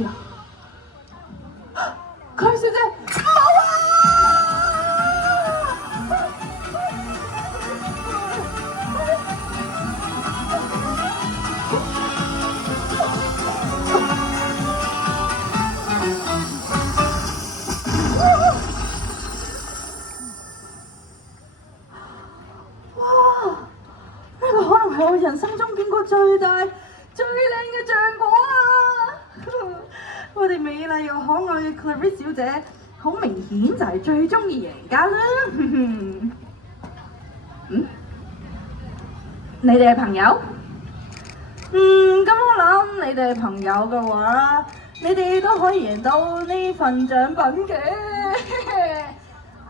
事啊？佢小姐冇啊！哇！呢個可能係我人生中見過最大、最靚嘅橡果啊！我哋美麗又可愛嘅 Clarice 小姐，好明顯就係最中意贏家啦！你哋係朋友？咁我諗你哋係朋友嘅話，你哋都可以贏到呢份獎品嘅。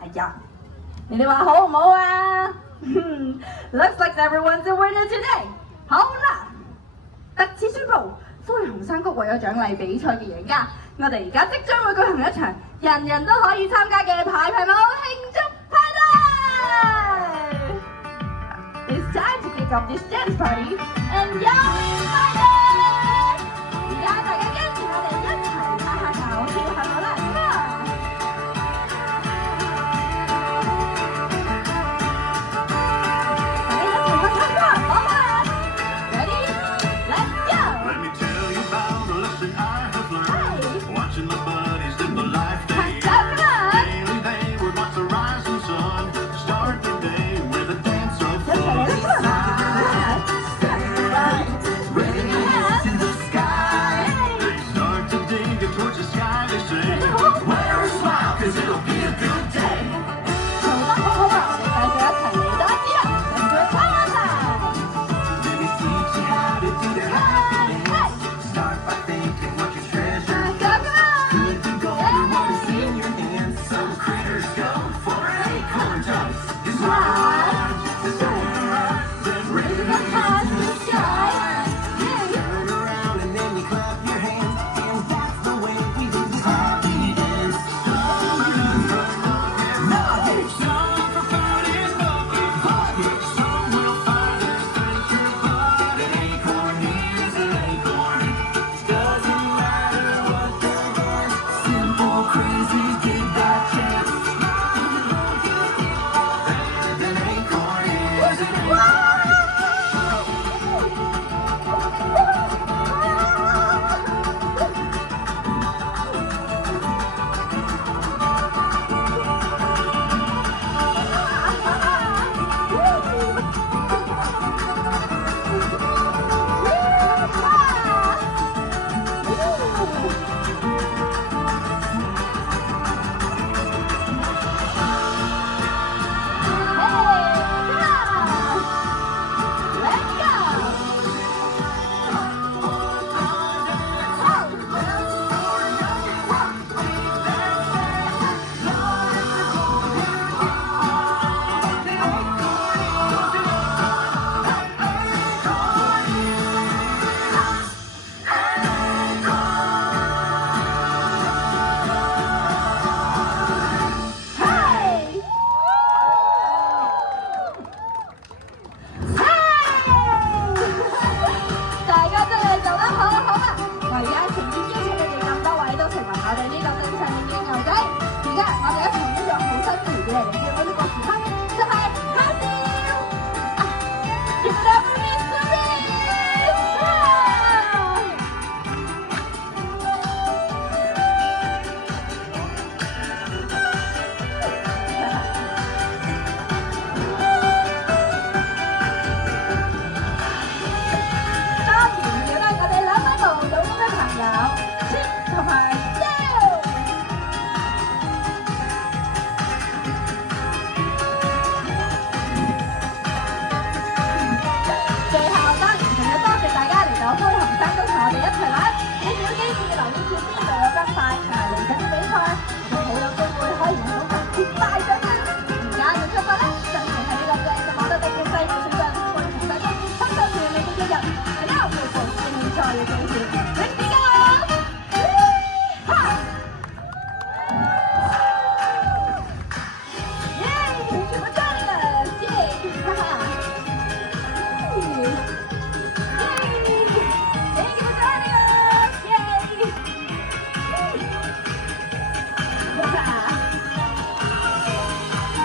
哎呀，你哋話好唔好啊？Looks like everyone's a winner today。好啦，特此宣布，灰熊山谷為咗獎勵比賽嘅贏家，我哋而家即將會舉行一場人人都可以參加嘅排舞慶祝派對。It's time to kick off this dance party and young fighters！ 而家大家跟住我哋一齊拍下手，跳下舞啦！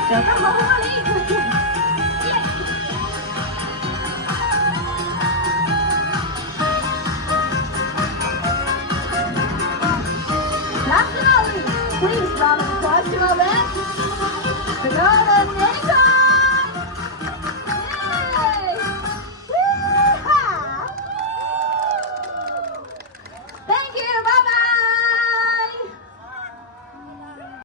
表得好好啊你。Last but not least, please round of applause to our band.